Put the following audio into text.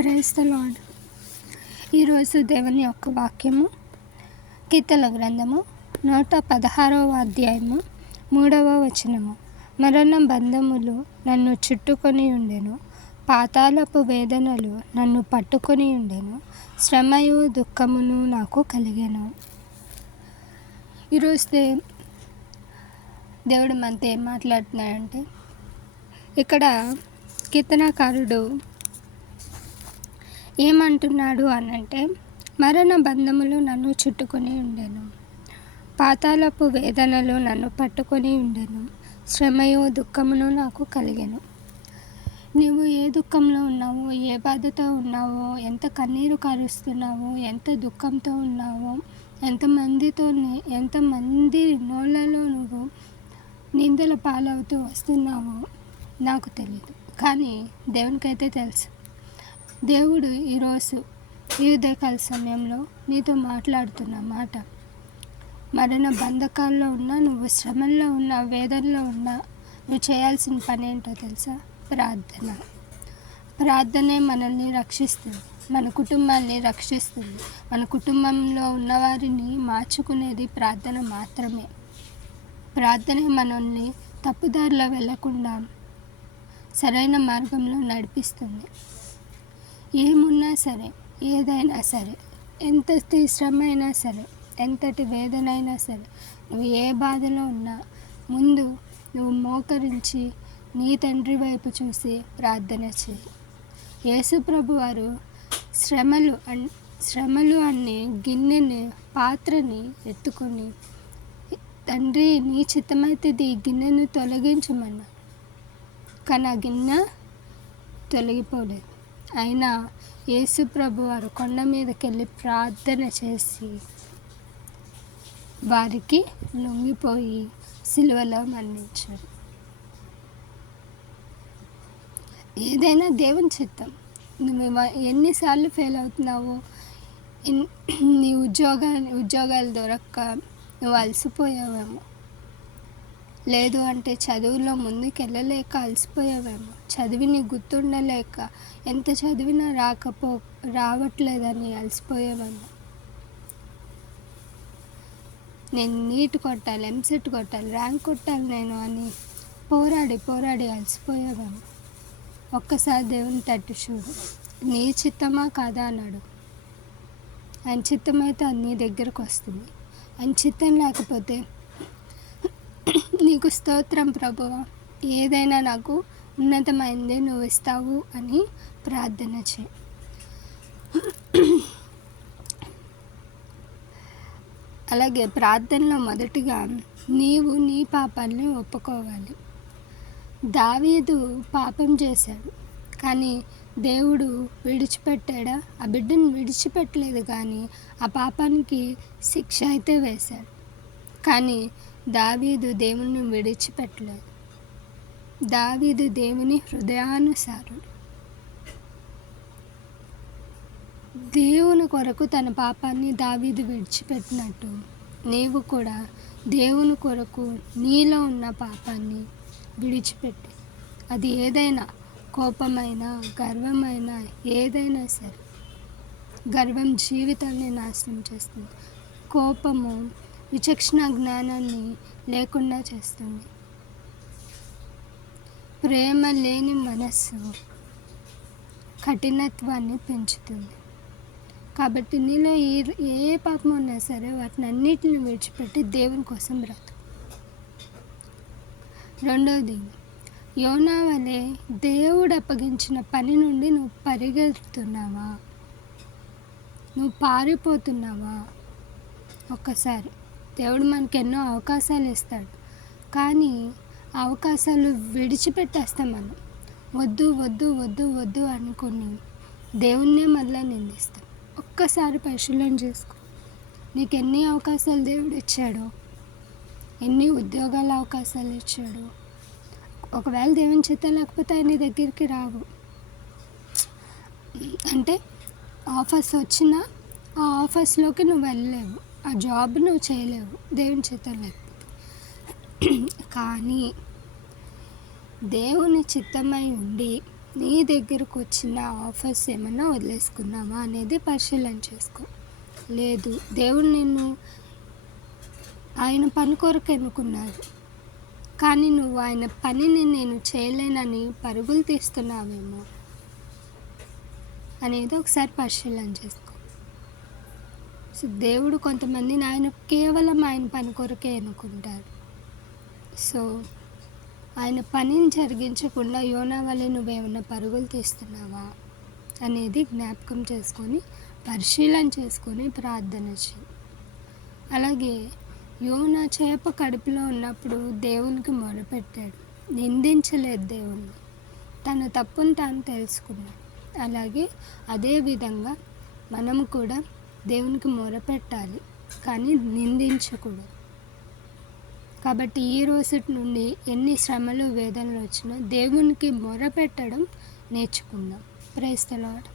Praise the lord. ఈరోజు దేవుని యొక్క వాక్యము కీర్తనల గ్రంథము 116వ అధ్యాయము 3వ వచనము. మరణ బంధములు నన్ను చుట్టుకొని ఉండెను, పాతాళపు వేదనలు నన్ను పట్టుకొని ఉండెను, శ్రమయు దుఃఖమును నాకు కలిగెను. ఈరోజు దేవుడు మనతో ఏం మాట్లాడుతున్నాడంటే, ఇక్కడ కీర్తనకారుడు ఏమంటున్నాడు అనంటే, మరణ బంధములు నన్ను చుట్టుకొని ఉండెను, పాతాళపు వేదనలు నన్ను పట్టుకొని ఉండెను, శ్రమయు దుఃఖమును నాకు కలిగెను. నీవు ఏ దుఃఖంలో ఉన్నావో, ఏ బాధతో ఉన్నావో, ఎంత కన్నీరు కారుస్తున్నావో, ఎంత దుఃఖంతో ఉన్నావో, ఎంతమంది నోళ్ళలో నువ్వు నిందల పాలవుతూ వస్తున్నావో నాకు తెలియదు, కానీ దేవునికైతే తెలుసు. దేవుడు ఈరోజు ఈ ఉదయకాల సమయంలో నీతో మాట్లాడుతున్న మాట, మరణ బంధకాల్లో ఉన్నా, నువ్వు శ్రమల్లో ఉన్నా, వేదనలో ఉన్నా, నువ్వు చేయాల్సిన పని ఏంటో తెలుసా? ప్రార్థనే మనల్ని రక్షిస్తుంది, మన కుటుంబాన్ని రక్షిస్తుంది. మన కుటుంబంలో ఉన్నవారిని మార్చుకునేది ప్రార్థన మాత్రమే. ప్రార్థనే మనల్ని తప్పుదారిలో వెళ్ళకుండా సరైన మార్గంలో నడిపిస్తుంది. ఏమున్నా సరే, ఏదైనా సరే, ఎంతటి శ్రమ అయినా సరే, ఎంతటి వేదన అయినా సరే, నువ్వు ఏ బాధలో ఉన్నా ముందు నువ్వు మోకరించి నీ తండ్రి వైపు చూసి ప్రార్థన చేయి. యేసు ప్రభు వారు శ్రమలు అనే గిన్నెని, పాత్రని ఎత్తుకొని, తండ్రి నీ చిత్తమైతే ఈ గిన్నెను తొలగించమన్నా, కానీ ఆ గిన్నె తొలగిపోలేదు. అయినా యేసు ప్రభు వారు కొండ మీదకి వెళ్ళి ప్రార్థన చేసి వారికి లొంగిపోయి సిలువలో మరణించారు. ఏదైనా దేవుని చిత్తం. నువ్వు ఎన్నిసార్లు ఫెయిల్ అవుతున్నావో, నీ ఉద్యోగాలు దొరక్క నువ్వు అలసిపోయావేమో, లేదు అంటే చదువులో ముందుకు వెళ్ళలేక అలసిపోయావేమో, చదివిని గుర్తుండలేక ఎంత చదివినా రావట్లేదని అలసిపోయావేమో, నేను నీట్ కొట్టాలి, ఎంసెట్ కొట్టాలి, ర్యాంక్ కొట్టాలి నేను అని పోరాడి అలసిపోయావేమో. ఒక్కసారి దేవుని తట్టు చూడు. నీ చిత్తమా కాదా అన్నాడు. ఆయన చిత్తమైతే అది నీ దగ్గరకు వస్తుంది. ఆయన చిత్తం లేకపోతే, నీకు స్తోత్రం ప్రభువా, ఏదైనా నాకు ఉన్నతమైందే నువ్వు ఇస్తావు అని ప్రార్థన చేయి. అలాగే ప్రార్థనలో మొదటిగా నీవు నీ పాపాన్ని ఒప్పుకోవాలి. దావీదు పాపం చేశాడు, కానీ దేవుడు విడిచిపెట్టాడా? ఆ బిడ్డను విడిచిపెట్టలేదు, కానీ ఆ పాపానికి శిక్ష అయితే వేశాడు. కానీ దావీదు దేవుని విడిచిపెట్టలేదు. దావీదు దేవుని హృదయానుసారుడు. దేవుని కొరకు తన పాపాన్ని దావీదు విడిచిపెట్టినట్టు నీవు కూడా దేవుని కొరకు నీలో ఉన్న పాపాన్ని విడిచిపెట్టి, అది ఏదైనా, కోపమైనా, గర్వమైనా, ఏదైనా సరే. గర్వం జీవితాన్ని నాశనం చేస్తుంది. కోపము విచక్షణ జ్ఞానాన్ని లేకుండా చేస్తుంది. ప్రేమ లేని మనస్సు కఠినత్వాన్ని పెంచుతుంది. కాబట్టి నీలో ఏ పాపం ఉన్నా సరే వాటిని అన్నిటిని విడిచిపెట్టి దేవుని కోసం బ్రతుకు. రెండవది, యోనా వలె దేవుడు అప్పగించిన పని నుండి నువ్వు పరిగెడుతున్నావా? నువ్వు పారిపోతున్నావా? ఒక్కసారి దేవుడు మనకు ఎన్నో అవకాశాలు ఇస్తాడు, కానీ ఆ అవకాశాలు విడిచిపెట్టేస్తాం మనం. వద్దు అనుకుని దేవుణ్ణే మళ్ళీ నిందిస్తాం. ఒక్కసారి పరిశీలన చేసుకో. నీకు ఎన్ని అవకాశాలు దేవుడు ఇచ్చాడో, ఎన్ని ఉద్యోగాల అవకాశాలు ఇచ్చాడో. ఒకవేళ దేవుని చిత్తం లేకపోతే ఆయన నీ దగ్గరికి రావు. అంటే ఆఫర్స్ వచ్చినా ఆ ఆఫర్స్లోకి నువ్వు వెళ్ళలేవు, ఆ జాబ్ నువ్వు చేయలేవు దేవుని చిత్తం లేకపోతే. కానీ దేవుని చిత్తమై ఉండి నీ దగ్గరకు వచ్చిన ఆఫర్స్ ఏమన్నా వదిలేసుకున్నావా అనేది పరిశీలన చేసుకో. లేదు, దేవుడు నిన్ను ఆయన పని కొరకు ఎన్నుకున్నారు, కానీ నువ్వు ఆయన పనిని నేను చేయలేనని పరుగులు తీస్తున్నావేమో అనేది ఒకసారి పరిశీలన చేసుకో. సో దేవుడు కొంతమందిని ఆయన కేవలం ఆయన పని కొరకే ఎన్నుకుంటారు. సో ఆయన పనిని జరిగించకుండా యోనా వల్లే నువ్వేమన్నా పరుగులు తీస్తున్నావా అనేది జ్ఞాపకం చేసుకొని పరిశీలన చేసుకొని ప్రార్థన చేయి. అలాగే యోనా చేప కడుపులో ఉన్నప్పుడు దేవునికి మొరపెట్టాడు, నిందించలేదు దేవుణ్ణి, తన తప్పును తాను తెలుసుకున్నాడు. అలాగే అదే విధంగా మనం కూడా దేవునికి మొరపెట్టాలి, కానీ నిందించకూడదు. కాబట్టి ఈ రోజు నుండి ఎన్ని శ్రమలు వేదనలు వచ్చినా దేవునికి మొరపెట్టడం నేర్చుకుందాం. Praise the lord.